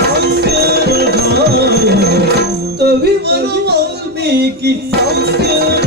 संस्कार तभी मरो वाल्मीकि संस्कार